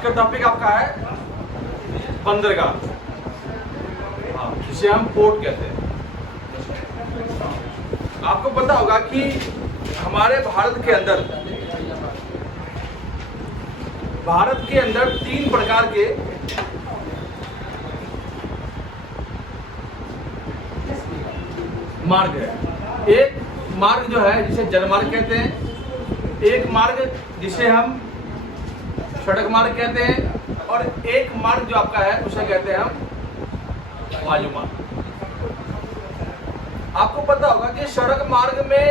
आज का टॉपिक आपका है बंदरगाह, हाँ, जिसे हम पोर्ट कहते हैं। आपको पता होगा कि हमारे भारत के अंदर 3 प्रकार के मार्ग है। एक मार्ग जो है जिसे जलमार्ग कहते हैं, एक मार्ग जिसे हम सड़क मार्ग कहते हैं, और एक मार्ग जो आपका है उसे कहते हैं हम वायु मार्ग। आपको पता होगा कि सड़क मार्ग में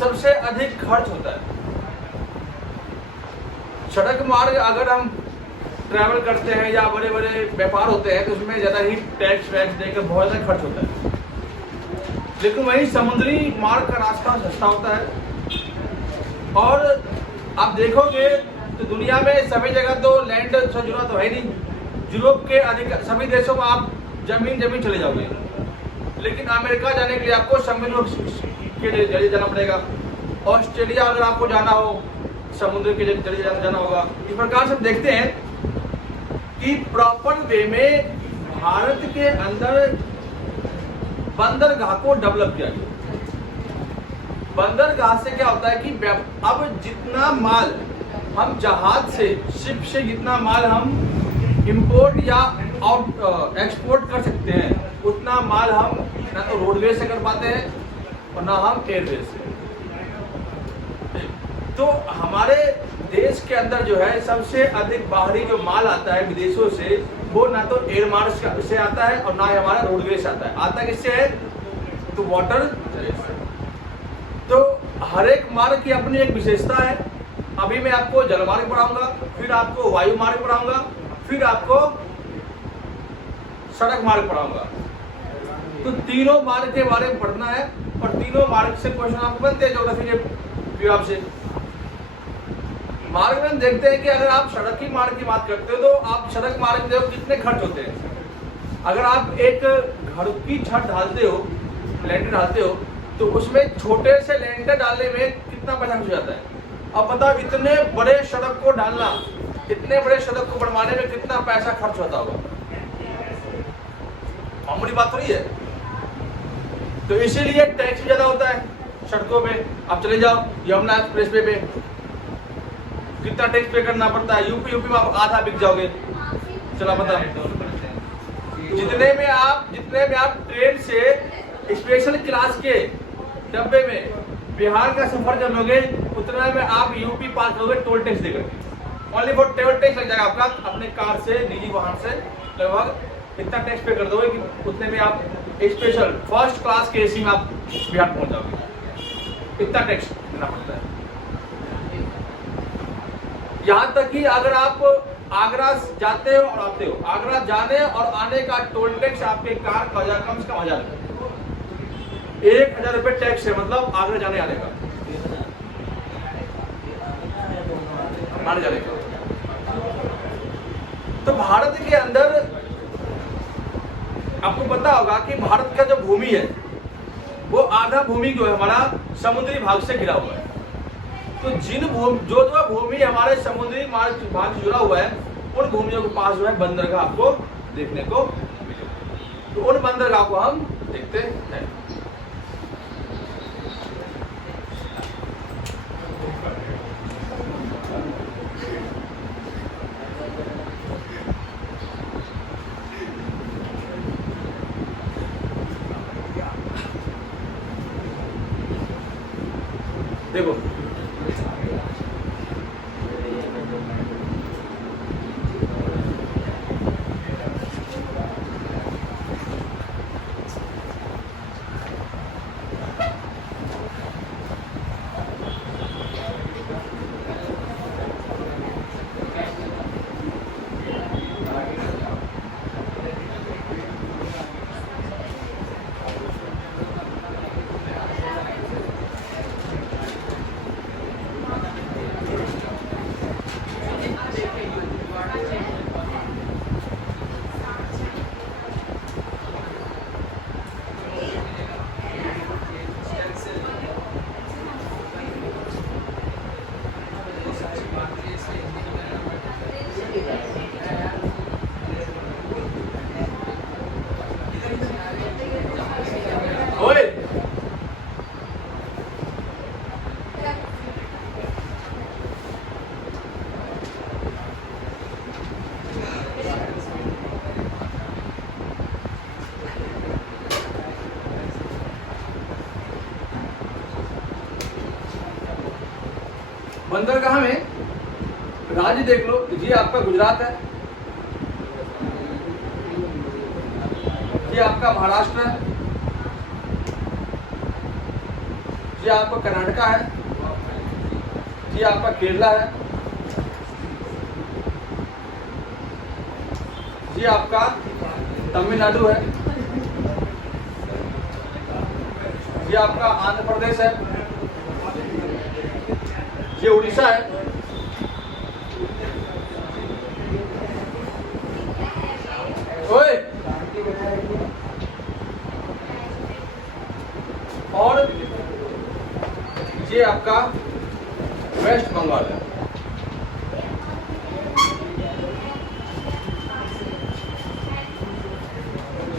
सबसे अधिक खर्च होता है। सड़क मार्ग अगर हम ट्रैवल करते हैं या बड़े बड़े व्यापार होते हैं तो उसमें ज़्यादा ही टैक्स वैक्स देकर बहुत ज़्यादा खर्च होता है, लेकिन वहीं समुद्री मार्ग का रास्ता सस्ता होता है। और आप देखोगे तो दुनिया में सभी जगह तो लैंड से जुड़ा तो है नहीं। यूरोप के अधिक सभी देशों में आप जमीन चले जाओगे, लेकिन अमेरिका जाने के लिए आपको समुद्र के जरिए जाना पड़ेगा। ऑस्ट्रेलिया अगर आपको जाना हो समुद्र के जरिए जाना होगा। इस प्रकार से हम देखते हैं कि प्रॉपर वे में भारत के अंदर बंदरगाह को डेवलप किया गया। बंदरगाह से क्या होता है कि अब जितना माल हम जहाज से, शिप से जितना माल हम इंपोर्ट या एक्सपोर्ट कर सकते हैं, उतना माल हम ना तो रोडवे से कर पाते हैं और ना हम एयरवे से। तो हमारे देश के अंदर जो है सबसे अधिक बाहरी जो माल आता है विदेशों से, वो ना तो एयर मार्ग से आता है और ना ही हमारा रोडवे से आता है किससे है? तो वाटर। तो हर एक मार्ग की अपनी एक विशेषता है। अभी मैं आपको जलमार्ग पढ़ाऊंगा, फिर आपको वायु मार्ग पढ़ाऊंगा, फिर आपको सड़क मार्ग पढ़ाऊंगा। तो तीनों मार्ग के बारे में पढ़ना है और तीनों मार्ग से क्वेश्चन आपको बनते हैं ज्योग्राफी के विभाग से। मार्ग में हम देखते हैं कि अगर आप सड़क की मार्ग की बात करते हो तो आप सड़क मार्ग में कितने खर्च होते हैं। अगर आप एक घर की छत ढालते हो, लैंटर डालते हो, तो उसमें छोटे से लैंटर डालने में कितना पैसा खर्च हो जाता है। अब बताओ इतने बड़े सड़क को डालना, इतने बड़े सड़क को बनवाने में कितना पैसा खर्च होता होगा। मामूली बात थोड़ी है। तो इसीलिए टैक्स ज्यादा होता है सड़कों पे। आप चले जाओ यमुना एक्सप्रेस वे पे कितना टैक्स पे करना पड़ता है। यूपी में आप आधा बिक जाओगे। चला पता जितने में आप ट्रेन से स्पेशल क्लास के डब्बे में बिहार का सफर कर लोगे, उतना में आप यूपी पास करोगे टोल टैक्स देकर। ओनली फॉर टोल टैक्स लग जाएगा आपका। अपने कार से, निजी वाहन से लगभग इतना टैक्स पे कर दोगे कि उतने में आप स्पेशल फर्स्ट क्लास के एसी में आप बिहार पहुंच जाओगे। इतना टैक्स देना पड़ता है। यहाँ तक कि अगर आप आगरा जाते हो और आते हो, आगरा जाने और आने का टोल टैक्स आपके कार का कम से कम 1000 रुपये, 1000 रुपये टैक्स है। मतलब आगरा जाने आने का, आने जाने का। तो भारत के अंदर आपको पता होगा कि भारत का जो भूमि है वो आधा भूमि जो है हमारा समुद्री भाग से घिरा हुआ है। तो जो भूमि हमारे समुद्री भाग से जुड़ा हुआ है, उन भूमियों के पास जो है बंदरगाह आपको देखने को मिले। तो उन बंदरगाह को हम देखते हैं। देखो बंदरगाह में राज्य देख लो, ये आपका गुजरात है, ये आपका महाराष्ट्र है, ये आपका कर्नाटका है, ये आपका केरला है, ये आपका तमिलनाडु है, ये आपका आंध्र प्रदेश है, ये उड़ीसा है, ओए, और ये आपका वेस्ट बंगाल है।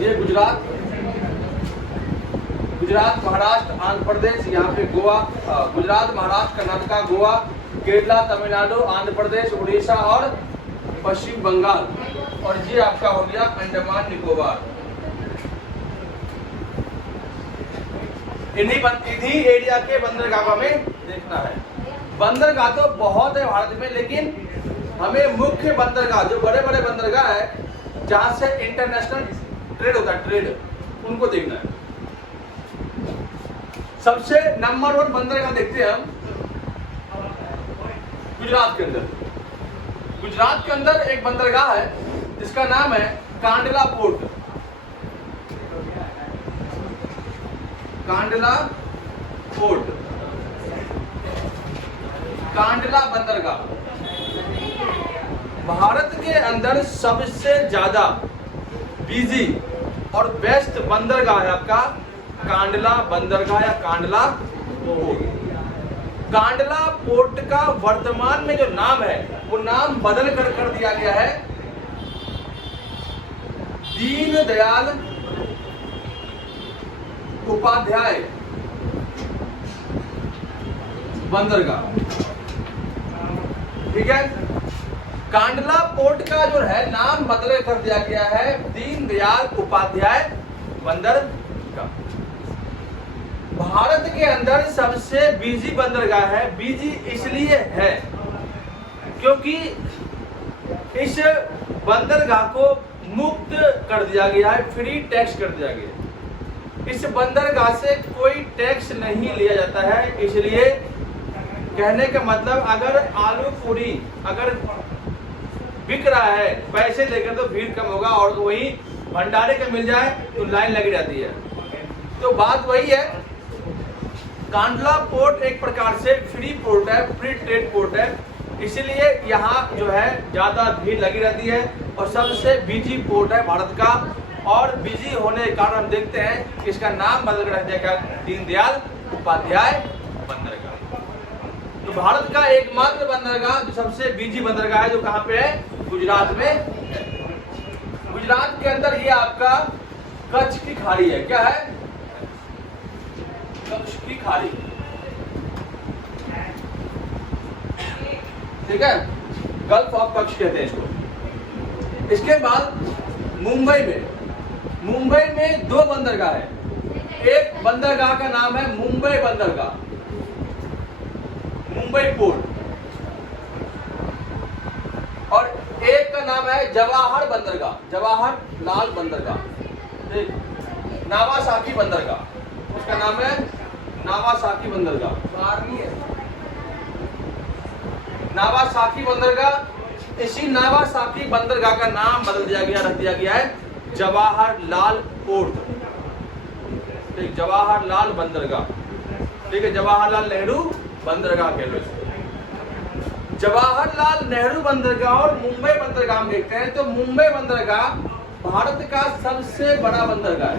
ये गुजरात, महाराष्ट्र, आंध्र प्रदेश, यहाँ पे गोवा, गुजरात, महाराष्ट्र, कर्नाटका, गोवा, केरला, तमिलनाडु, आंध्र प्रदेश, उड़ीसा और पश्चिम बंगाल, और ये आपका हो गया अंडमान निकोबार। इन्हीं एरिया के बंदरगाह हमें देखना है। बंदरगाह तो बहुत है भारत में, लेकिन हमें मुख्य बंदरगाह, जो बड़े बड़े बंदरगाह है जहां से इंटरनेशनल ट्रेड होता है, ट्रेड, उनको देखना है। सबसे नंबर 1 बंदरगाह देखते हैं हम गुजरात के अंदर। गुजरात के अंदर एक बंदरगाह है जिसका नाम है कांडला पोर्ट। कांडला पोर्ट, कांडला बंदरगाह भारत के अंदर सबसे ज्यादा बिजी और बेस्ट बंदरगाह है आपका कांडला बंदरगाह या कांडला पोर्ट। कांडला पोर्ट का वर्तमान में जो नाम है वो नाम बदल कर दिया गया है दीनदयाल उपाध्याय बंदरगाह। ठीक है, कांडला पोर्ट का जो है नाम बदल कर दिया गया है दीनदयाल उपाध्याय बंदरगाह। भारत के अंदर सबसे बिजी बंदरगाह है। बिजी इसलिए है क्योंकि इस बंदरगाह को मुक्त कर दिया गया है, फ्री टैक्स कर दिया गया है। इस बंदरगाह से कोई टैक्स नहीं लिया जाता है। इसलिए कहने का मतलब, अगर आलू पूरी अगर बिक रहा है पैसे देकर तो भीड़ कम होगा, और वही भंडारे का मिल जाए तो लाइन लगी रहती है। तो बात वही है, कांडला पोर्ट एक प्रकार से फ्री पोर्ट है, फ्री ट्रेड पोर्ट है, इसलिए यहाँ जो है ज्यादा भीड़ लगी रहती है और सबसे बिजी पोर्ट है भारत का। और बिजी होने के कारण हम देखते हैं कि इसका नाम बदल कर दिया गया दीनदयाल उपाध्याय बंदरगाह। तो भारत का एकमात्र बंदरगाह जो सबसे बिजी बंदरगाह है, जो कहाँ पे है, गुजरात में है। गुजरात के अंदर ये आपका कच्छ की खाड़ी है। क्या है? कच्छ की खाड़ी। ठीक है, गल्फ ऑफ कच्छ कहते हैं इसको। इसके बाद मुंबई में 2 बंदरगाह है। एक बंदरगाह का नाम है मुंबई बंदरगाह, मुंबई पोर्ट, और एक का नाम है जवाहर बंदरगाह, जवाहरलाल बंदरगाह, नावासाकी बंदरगाह। उसका नाम है नावासाकी बंदरगाह, नावासाकी बंदरगाह। इसी नावासाकी बंदरगाह का नाम बदल दिया गया, रख दिया गया है जवाहरलाल पोर्ट। ठीक, जवाहरलाल बंदरगाह। ठीक है, जवाहरलाल नेहरू बंदरगाह कह लो इसको। जवाहरलाल नेहरू बंदरगाह और मुंबई बंदरगाह हम देखते हैं तो मुंबई बंदरगाह भारत का सबसे बड़ा बंदरगाह है।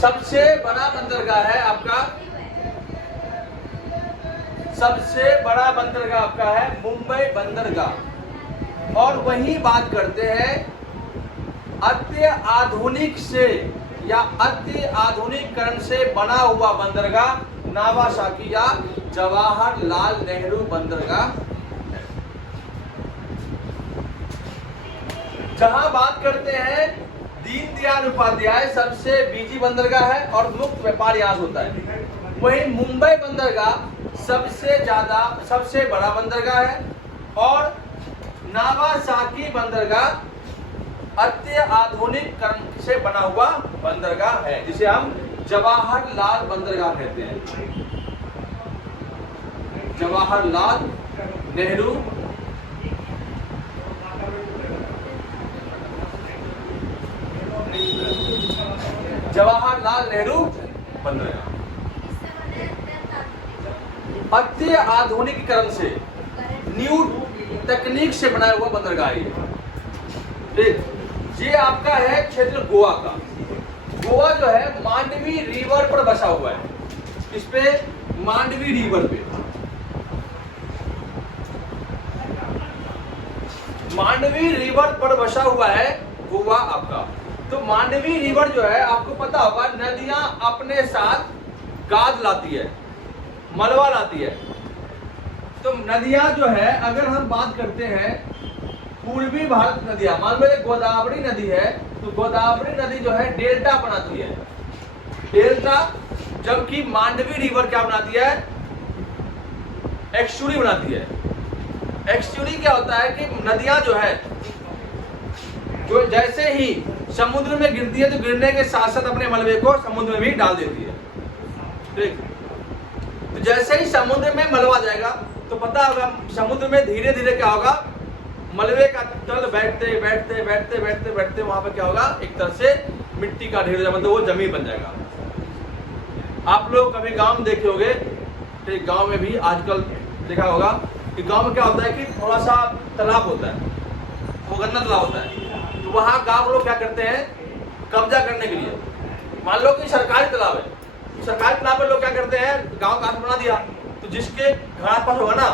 सबसे बड़ा बंदरगाह है आपका, सबसे बड़ा बंदरगाह आपका है मुंबई बंदरगाह। और वही बात करते हैं अति आधुनिक से या अति आधुनिकरण से बना हुआ बंदरगाह नावासाकी या जवाहरलाल नेहरू बंदरगाह। जहां बात करते हैं दीनदयाल उपाध्याय सबसे बिजी बंदरगाह है और मुक्त व्यापार यहाँ से होता है। वहीं मुंबई बंदरगाह सबसे बड़ा बंदरगाह है और नागासाकी बंदरगाह अत्याधुनिक से बना हुआ बंदरगाह है, जिसे हम जवाहरलाल बंदरगाह कहते हैं। जवाहरलाल नेहरू बंदरगाह अत्य आधुनिकीकरण से न्यू तकनीक से बनाया हुआ बंदरगाह है। ठीक, ये आपका है क्षेत्र गोवा का। गोवा जो है मांडवी रिवर पर बसा हुआ है। इस पे मांडवी रिवर पे मांडवी रिवर पर बसा हुआ है गोवा आपका। तो मांडवी रिवर जो है आपको पता होगा, नदियां अपने साथ गाद लाती है, मलबा लाती है। तो नदियां जो है, अगर हम बात करते हैं पूर्वी भारत नदियां, मान लो एक गोदावरी नदी है, तो गोदावरी नदी जो है डेल्टा बनाती है, डेल्टा। जबकि मांडवी रिवर क्या बनाती है? एक्सचुरी बनाती है। एक्सचुरी क्या होता है कि नदियां जो है, जो जैसे ही समुद्र में गिरती है तो गिरने के साथ साथ अपने मलबे को समुद्र में भी डाल देती है। ठीक, तो जैसे ही समुद्र में मलबा जाएगा तो पता होगा समुद्र में धीरे धीरे क्या होगा, मलबे का तल बैठते बैठते बैठते बैठते बैठते वहां पर क्या होगा, एक तरह से मिट्टी का ढेर, मतलब वो जमीन बन जाएगा। आप लोग कभी गांव में देखे होंगे, तो गांव में भी आजकल देखा होगा कि गांव में क्या होता है कि थोड़ा सा तालाब होता है, वो गंदा तालाब होता है। तो वहां गांव लोग क्या करते हैं, कब्जा करने के लिए, मान लो कि सरकारी तालाब है, सरकारी तालाब में लोग क्या करते हैं, गांव का बना दिया, तो जिसके घर पास होगा ना,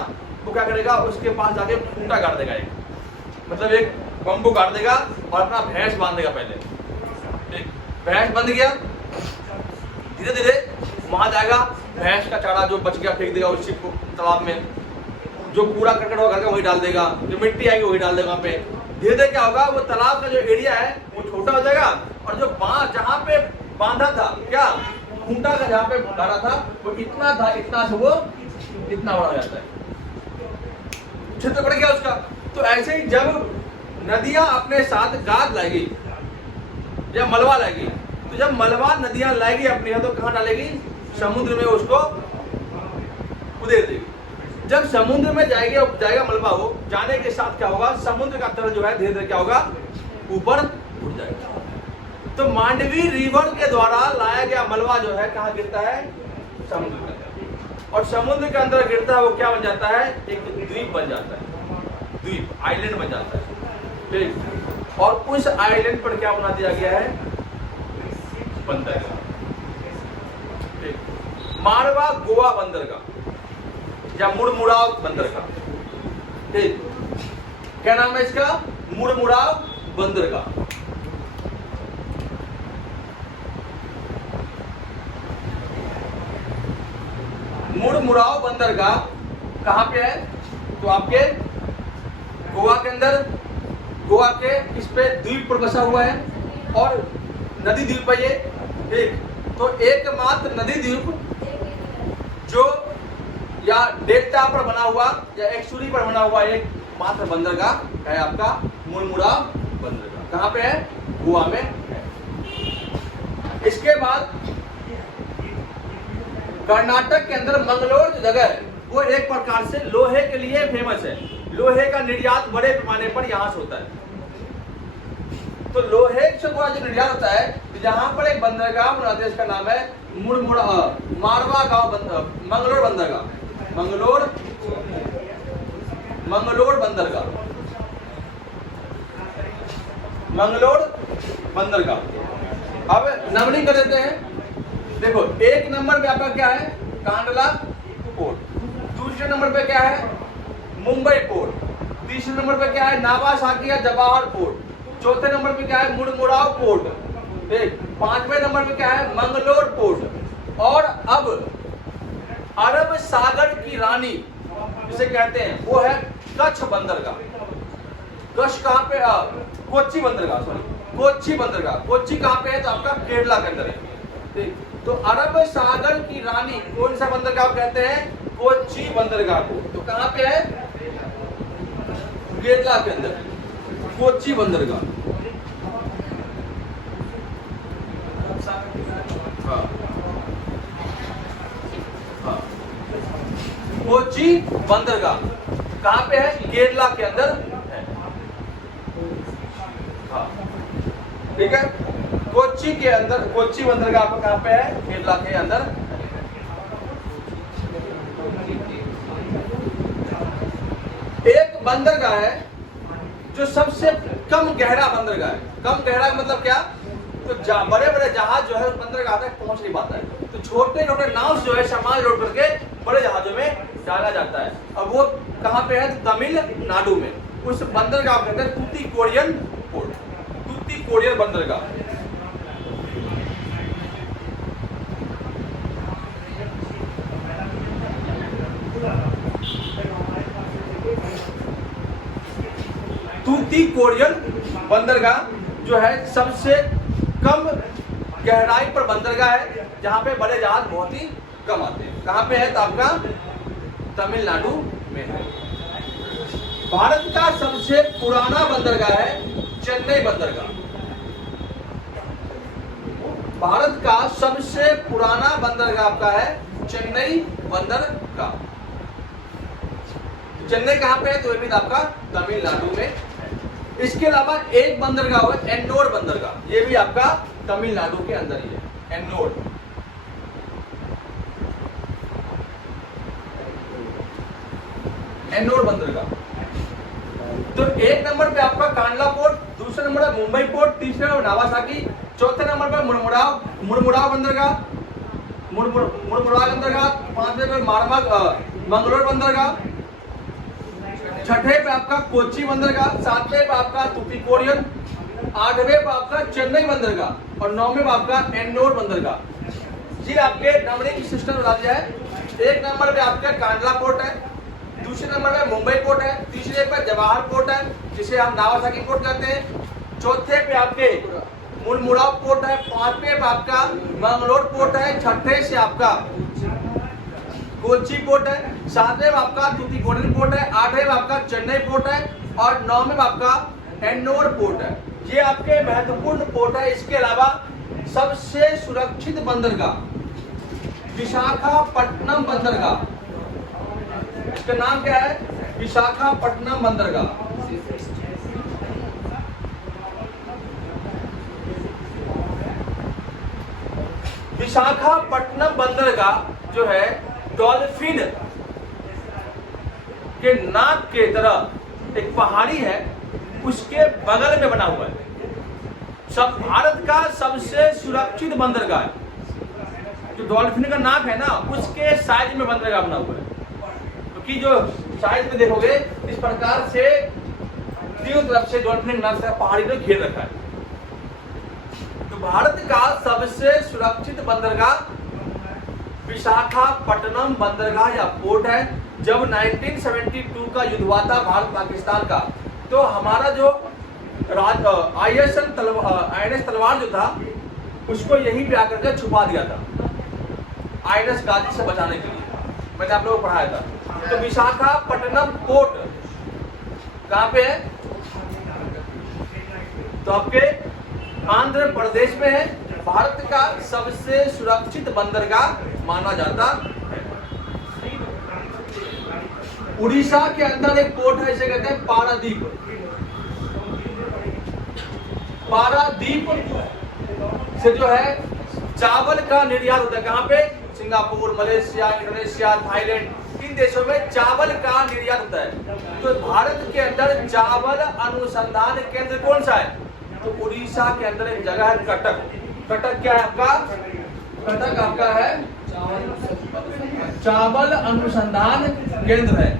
वो क्या करेगा, उसके पास जाके खूंटा गाड़ देगा, एक मतलब एक बम्बू गाड़ देगा और अपना भैंस बांध देगा। पहले भैंस बंध गया, धीरे धीरे वहां जाएगा, भैंस का चारा जो बच गया फेंक देगा उसी तालाब में, जो कूड़ा करकट होगा घर का वही डाल देगा, जो मिट्टी आएगी वही डाल देगा वहां पे। धीरे धीरे क्या होगा, वो तालाब का जो एरिया है वो छोटा हो जाएगा और जो जहाँ पे बांधा था, क्या खूंटा का जहाँ पे गाड़ा था, वो इतना था, इतना से वो इतना बड़ा हो जाता है, क्षेत्र बढ़ गया उसका। तो ऐसे ही जब नदियां अपने साथ गाद लाएगी या मलबा लाएगी, तो जब मलबा नदियां लाएगी अपने यहाँ, तो कहाँ डालेगी, समुद्र में उसको उधेड़ देगी। जब समुद्र में जाएगा मलबा, हो जाने के साथ क्या होगा, समुद्र का तल जो है धीरे धीरे क्या होगा, ऊपर उठ जाएगा। तो मांडवी रिवर के द्वारा लाया गया मलबा जो है कहाँ गिरता है, समुद्र के अंदर, और समुद्र के अंदर गिरता है वो क्या बन जाता है, एक द्वीप बन जाता है, द्वीप आइलैंड बन जाता है। ठीक, और उस आइलैंड पर क्या बना दिया गया है, बंदरगाह। ठीक, मारवा गोवा बंदरगाह या मुड़मुड़ाव बंदरगाह। ठीक, क्या नाम है इसका, मुड़मुड़ाव बंदरगाह। मुड़मुड़ाव बंदरगाह कहां पे है, तो आपके गोवा के अंदर, गोवा के इस पे द्वीप पर बसा हुआ है और नदी द्वीप है ये। ठीक, तो एकमात्र नदी द्वीप जो या डेल्टा पर बना हुआ या एक्सचुरी पर बना हुआ एक मात्र बंदरगाह है आपका मुड़मुड़ाव बंदरगाह। कहां पे है, गोवा में है। इसके बाद कर्नाटक के अंदर मंगलोर जो जगह है वो एक प्रकार से लोहे के लिए फेमस है। लोहे का निर्यात बड़े पैमाने पर यहाँ से होता है। तो लोहे से जो निर्यात होता है, जहां पर एक बंदरगाह बनाते हैं, इसका नाम है मारवा गांव मंगलोर बंदरगाह, मंगलोर बंदरगाह। अब नंबरिंग कर देते हैं। देखो, एक नंबर पे आपका क्या है, कांडला पोर्ट। दूसरे नंबर पे क्या है, मुंबई पोर्ट। तीसरे नंबर पे क्या है, नागासाकी या जवाहर पोर्ट। चौथे नंबर पे क्या है, मुड़मुड़ाव पोर्ट। ठीक, पांचवें नंबर पे क्या है, मंगलोर पोर्ट। और अब अरब सागर की रानी जिसे कहते हैं वो है कच्छ बंदरगाह। कच्छ कहां पे, कोच्चि बंदरगाह, सॉरी कोच्चि बंदरगाह। कोच्चि कहाँ पे है? तो आपका केरला के अंदर है। ठीक, तो अरब सागर की रानी कौन सा बंदरगाह कहते हैं? कोच्चि बंदरगाह को। तो कहाँ पे है? केरला के अंदर कोच्चि बंदरगाह। हाँ हाँ, कोच्चि बंदरगाह कहाँ पे है? केरला के अंदर है। हाँ ठीक है, कोच्चि के अंदर, कोच्चि बंदरगाह आपका कहाँ पे है? केरला के अंदर। एक बंदरगाह है जो सबसे कम गहरा बंदरगाह है। कम गहरा मतलब क्या? तो बड़े बड़े जहाज जो है उस बंदरगाह तक पहुंच नहीं पाता है, तो छोटे छोटे नाव जो है सामान लोड करके बड़े जहाजों में डाला जाता है। अब वो कहाँ पे है? तो तमिलनाडु में। उस बंदरगाह को कहते हैं तूतीकोरिन पोर्ट, तूतीकोरिन बंदरगाह। तूतीकोरिन बंदरगाह जो है सबसे कम गहराई पर बंदरगाह है, जहां पे बड़े जहाज बहुत ही कम आते हैं। कहां पे है? तो आपका तमिलनाडु में है। भारत का सबसे पुराना बंदरगाह है चेन्नई बंदरगाह। भारत का सबसे पुराना बंदरगाह आपका है चेन्नई बंदरगाह। चेन्नई कहां पे है? तो ये भी आपका तमिलनाडु में। इसके अलावा एक बंदरगाह है एन्नोर बंदरगाह, ये भी आपका तमिलनाडु के अंदर ही है, एन्नोर। एन्नोर बंदरगाह। तो एक नंबर पे आपका कांडला पोर्ट, दूसरे नंबर पे मुंबई पोर्ट, तीसरे नंबर नावासाकी, चौथे नंबर पे मुरमुराव बंदरगाह, मुरमुराव बंदरगाह, पांचवें पे मंगलोर बंदरगाह, छठे पे आपका कोच्चि बंदरगाह, सातवें पे आपका तूतीकोरिन, आठवें पे आपका चेन्नई बंदरगाह और नौवें पे आपका एन्नोर बंदरगाह। ये आपके नंबरिंग सिस्टम बता दिया है। एक नंबर पे आपका कांडला पोर्ट है, दूसरे नंबर पे मुंबई पोर्ट है, तीसरे पे जवाहर पोर्ट है जिसे हम नावासाकी पोर्ट कहते हैं, चौथे पे आपके मुरमुराव पोर्ट है, पांचवें पे आपका मंगलोर पोर्ट है, छठे से आपका कोच्चि पोर्ट है, सातवें में आपका तूतीकोरिन पोर्ट है, आठवें में आपका चेन्नई पोर्ट है और नौवें में आपका एन्नोर पोर्ट है। ये आपके महत्वपूर्ण पोर्ट है। इसके अलावा सबसे सुरक्षित बंदरगाह विशाखापट्टनम बंदरगाह। इसका नाम क्या है? विशाखापट्टनम बंदरगाह। विशाखापट्टनम बंदरगाह जो है डॉल्फिन के नाक के तरह एक पहाड़ी है, उसके बगल में बना हुआ है। सब भारत का सबसे सुरक्षित बंदरगाह है। जो डॉल्फिन का नाक है ना, उसके साइज में बंदरगाह बना हुआ है। क्योंकि जो साइज में देखोगे इस प्रकार से तीनों तरफ से डॉल्फिन नाक से पहाड़ी ने घेर रखा है। तो भारत का सबसे सुरक्षित बंदरगाह विशाखापट्टनम बंदरगाह या पोर्ट है। जब 1972 का युद्ध हुआ था भारत पाकिस्तान का, तो हमारा जो INS तलवार जो था उसको यहीं पे आकर के छुपा दिया था INS गाजी से बचाने के लिए। मैंने आप लोगों को पढ़ाया था। तो विशाखापट्टनम पोर्ट कहाँ पे है? तो आपके आंध्र प्रदेश में है। भारत का सबसे सुरक्षित बंदरगाह माना जाता है। उड़ीसा के अंदर एक पोर्ट है, इसे कहते हैं पारादीप। पारादीप से जो है चावल का निर्यात होता है। कहाँ पे? सिंगापुर, मलेशिया, इंडोनेशिया, थाईलैंड, इन देशों में चावल का निर्यात होता है। तो भारत के अंदर चावल अनुसंधान केंद्र कौन सा है? तो उड़ीसा के अंदर एक जगह है कटक। कटक क्या है आपका? कटक आपका है चावल अनुसंधान केंद्र है।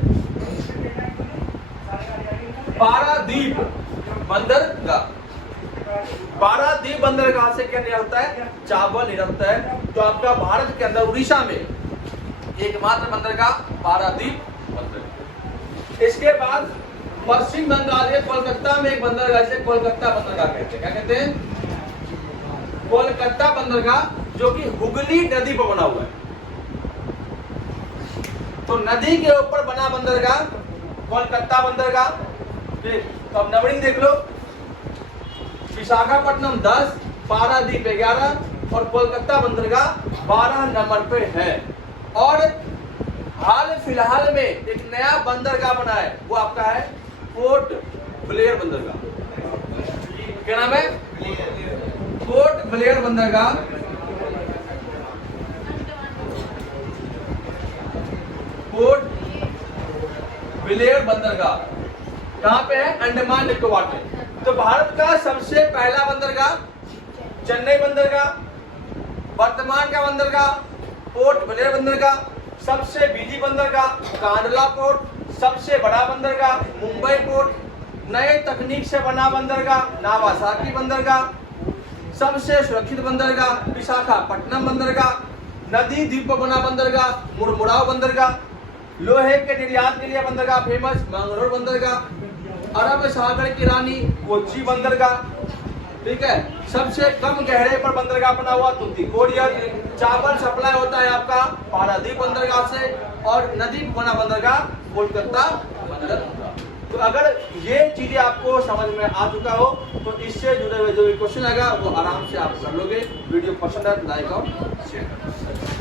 पारादीप बंदरगाह, पारादीप बंदरगाह से क्या निर्यात होता है? चावल निर्यात होता है। तो आपका भारत के अंदर उड़ीसा में एकमात्र बंदरगाह पारादीप बंदरगाह। इसके बाद पश्चिम बंगाल के कोलकाता में एक बंदरगाह जिसे कोलकाता बंदरगाह कहते हैं। क्या कहते हैं? कोलकाता बंदरगाह, जो कि हुगली नदी पर बना हुआ है। तो नदी के ऊपर बना बंदरगाह कोलकाता बंदरगाह। तो अब नंबरिंग देख लो, विशाखापट्टनम 10, पारादीप 11 और कोलकाता बंदरगाह 12 नंबर पे है। और हाल फिलहाल में एक नया बंदरगाह बना है, वो आपका है पोर्ट ब्लेयर बंदरगाह। क्या नाम है? पोर्ट ब्लेयर बंदरगाह। पोर्ट ब्लेयर बंदरगाह कहां पे है? अंडमान निकोबार में। तो भारत का सबसे पहला बंदरगाह चेन्नई बंदरगाह, वर्तमान का बंदरगाह पोर्ट ब्लेयर बंदरगाह, सबसे बिजी बंदरगाह कांडला पोर्ट, सबसे बड़ा बंदरगाह मुंबई पोर्ट, नए तकनीक से बना बंदरगाह नावासाकी बंदरगाह, सबसे सुरक्षित बंदरगाह विशाखापट्टनम बंदरगाह, नदी द्वीप पर बना बंदरगाह मुरमुराव बंदरगाह, लोहे के निर्यात के लिए बंदरगाह फेमस मंगलोर बंदरगाह, अरब सागर की रानी कोच्चि बंदरगाह, ठीक है। सबसे कम गहरे पर बंदरगाह बना हुआ तुतीकोरिन, चावल सप्लाई होता है आपका पारादीप बंदरगाह से, और नदी बना बंदरगाह कोलकाता बंदरगाह। तो अगर ये चीजें आपको समझ में आ चुका हो तो इससे जुड़े हुए जो भी क्वेश्चन आएगा वो आराम से आप कर लोगे। वीडियो पसंद आए तो लाइक और शेयर।